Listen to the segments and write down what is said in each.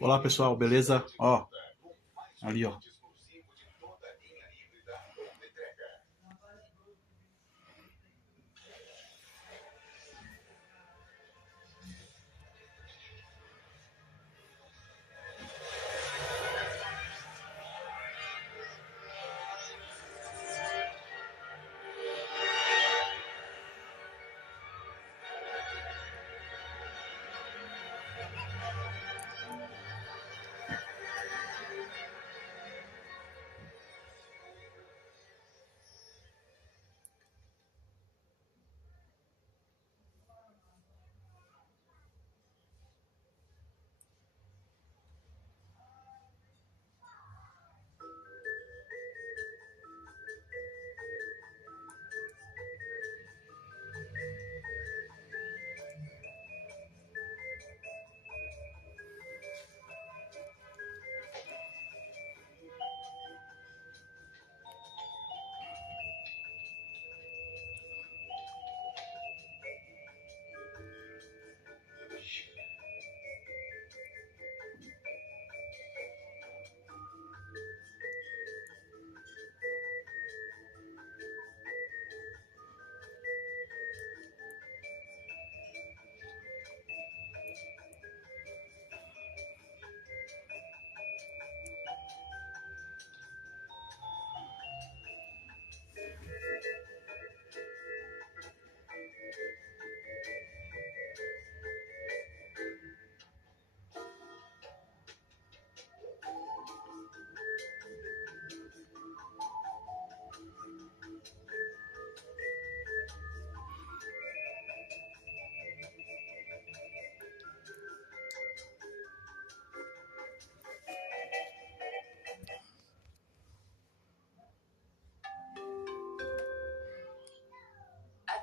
Olá, pessoal, beleza? Ó, ali, ó.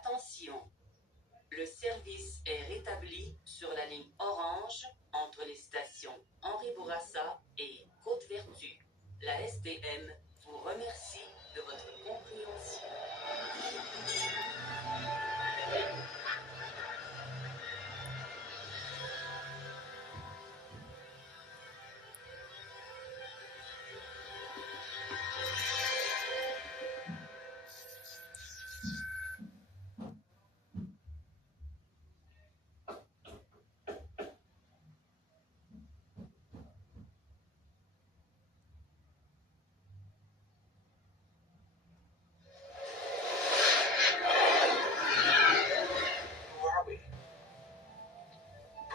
Attention, le service est rétabli sur la ligne orange entre les stations Henri Bourassa et Côte-Vertu. La STM vous remercie de votre compréhension.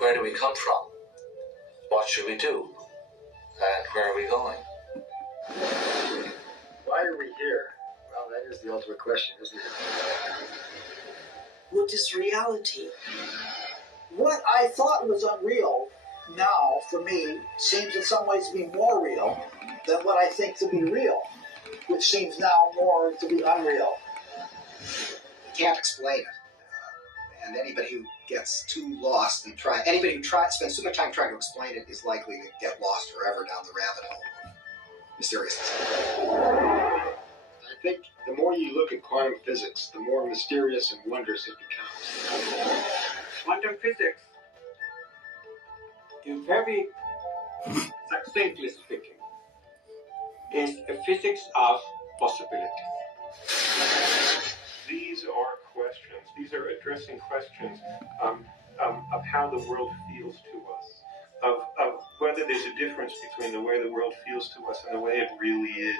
Where do we come from? What should we do? And where are we going? Why are we here? Well, that is the ultimate question, isn't it? What is reality? What I thought was unreal now, for me, seems in some ways to be more real than what I think to be real, which seems now more to be unreal. You can't explain it. And anybody who gets too lost and anybody who spends too much time trying to explain it is likely to get lost forever down the rabbit hole of mysteriousness. I think the more you look at quantum physics, the more mysterious and wondrous it becomes. Quantum physics, in very succinctly speaking, is a physics of possibilities. These are questions. These are addressing questions of how the world feels to us, of whether there's a difference between the way the world feels to us and the way it really is.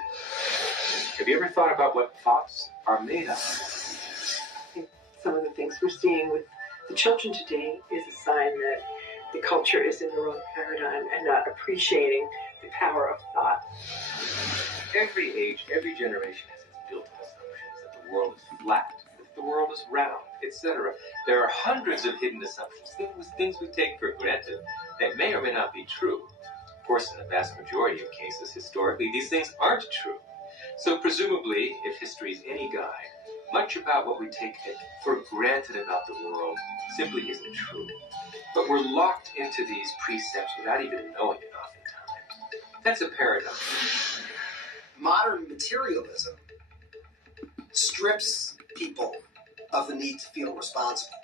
Have you ever thought about what thoughts are made of? Some of the things we're seeing with the children today is a sign that the culture is in the wrong paradigm and not appreciating the power of thought. Every age, every generation has its built-in assumptions that the world is flat, that the world is round, etc. There are hundreds of hidden assumptions, things we take for granted that may or may not be true. Of course, in the vast majority of cases, historically, these things aren't true. So presumably, if history is any guide, much about what we take for granted about the world simply isn't true. But we're locked into these precepts without even knowing it oftentimes. That's a paradox. Modern materialism strips people of the need to feel responsible.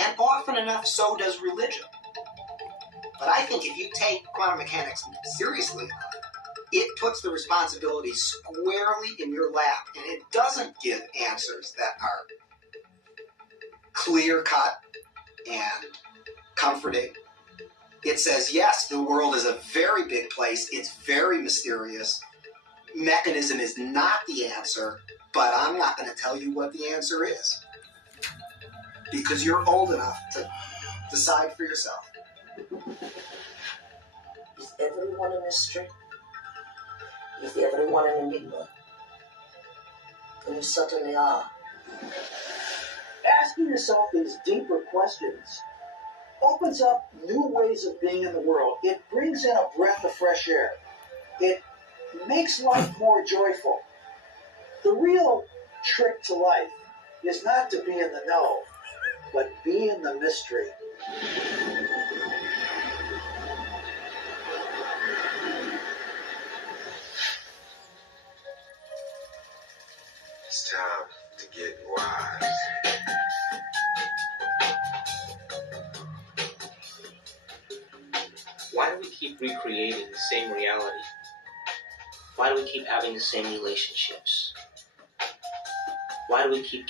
And often enough, so does religion. But I think if you take quantum mechanics seriously enough, it puts the responsibility squarely in your lap, and it doesn't give answers that are clear-cut and comforting. It says, yes, the world is a very big place. It's very mysterious. Mechanism is not the answer, but I'm not going to tell you what the answer is, because you're old enough to decide for yourself. Is everyone a mystery? Is everyone an enigma? And you certainly are. Asking yourself these deeper questions opens up new ways of being in the world. It brings in a breath of fresh air. It makes life more joyful. The real trick to life is not to be in the know, but be in the mystery. It's time to get wise. Why do we keep recreating the same reality? Why do we keep having the same relationships? Why do we keep